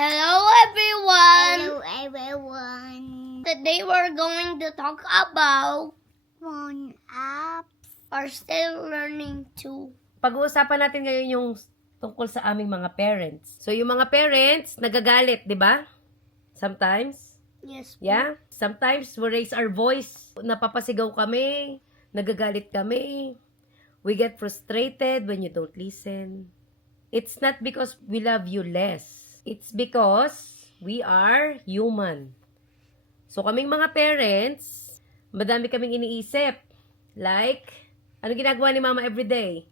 Hello everyone! Hello everyone. Today we're going to talk about Phone apps. our still learning to. Pag-uusapan natin ngayon yung tungkol sa aming mga parents. So, yung mga parents, nagagalit, di ba? Sometimes. Yes. Yeah? Sometimes, we raise our voice. Napapasigaw kami. Nagagalit kami. We get frustrated when you don't listen. It's not because we love you less. It's because we are human. So, kaming mga parents, madami kaming iniisip. Like, ano ginagawa ni Mama everyday?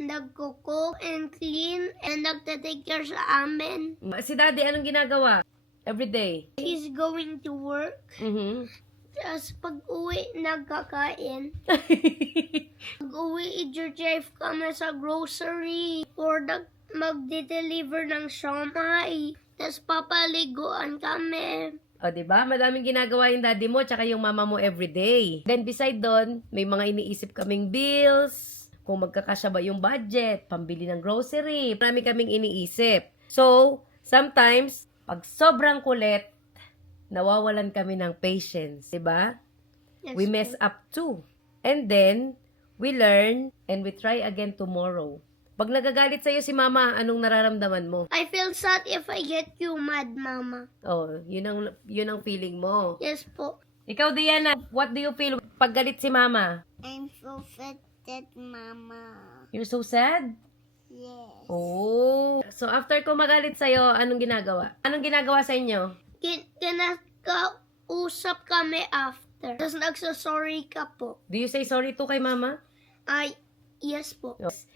Nagko-cook and clean and nagta-take care sa amin. Si Daddy, anong ginagawa everyday? He's going to work. Mhm. Tapos pag-uwi, nagkakain. Pag-uwi, i-drive kami sa grocery or mag-deliver ng siomai. Tapos papaliguan kami. O, diba? Madaming ginagawa yung daddy mo tsaka yung mama mo everyday. Then, beside doon, may mga iniisip kaming bills, kung magkakasya ba yung budget, pambili ng grocery. Marami kaming iniisip. So, sometimes, pag sobrang kulit, nawawalan kami ng patience. Diba? Yes, We mess up too. And then, we learn and we try again tomorrow. Pag nagagalit sa'yo si mama, anong nararamdaman mo? I feel sad if I get you mad, Mama. Oh, yun ang feeling mo. Yes po. Ikaw, Diana, what do you feel pag galit si mama? I'm so frustrated, Mama. You're so sad? Yes. Oh. So, after ko magalit sa'yo, anong ginagawa? Anong ginagawa sa inyo? Kinakausap kami after. Tapos nagsasorry ka po. Do you say sorry to kay mama? Ay, yes po.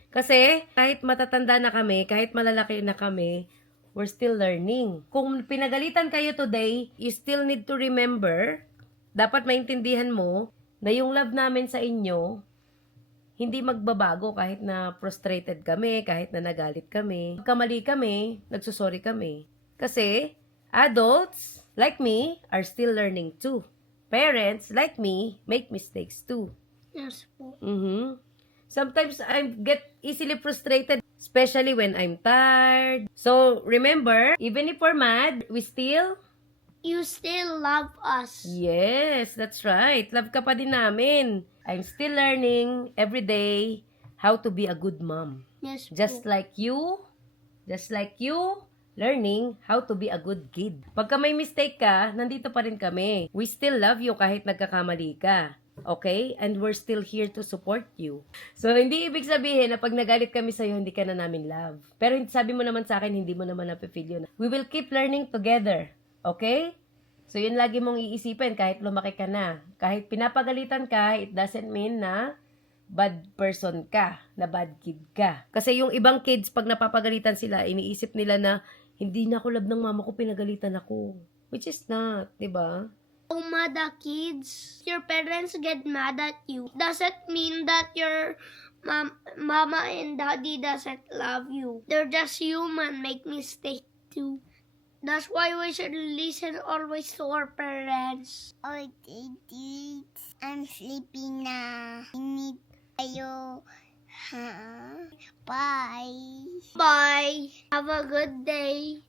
Kasi, kahit matatanda na kami, kahit malalaki na kami, we're still learning. Kung pinagalitan kayo today, you still need to remember, dapat maintindihan mo, na yung love namin sa inyo, hindi magbabago kahit na frustrated kami, kahit na nagalit kami. Kamali kami, nagsusorry kami. Kasi, adults, like me, are still learning too. Parents, like me, make mistakes too. Yes po. Sometimes I get easily frustrated, especially when I'm tired. So, remember, even if we're mad, You still love us. yes, that's right. Love ka pa din namin. I'm still learning every day how to be a good mom. Yes Just po. like you, learning how to be a good kid. Pagka may mistake ka, nandito pa rin kami. We still love you kahit nagkakamali ka. Okay? And we're still here to support you. So, hindi ibig sabihin na pag nagalit kami sa'yo, hindi ka na namin love. Pero sabi mo naman sa akin, hindi mo naman napifeel yun. We will keep learning together. Okay? So, yun lagi mong iisipin kahit lumaki ka na. Kahit pinapagalitan ka, it doesn't mean na bad person ka, na bad kid ka. Kasi yung ibang kids, pag napapagalitan sila, iniisip nila na, hindi na ako love ng mama ko, pinagalitan ako. Which is not, di ba? Oh, mada kids, your parents get mad at you. Doesn't mean that your mama and daddy doesn't love you. They're just human, make mistake too. That's why we should listen always to our parents. Oh, Daddy, I'm sleepy na. I need kayo. Bye. Bye. Have a good day.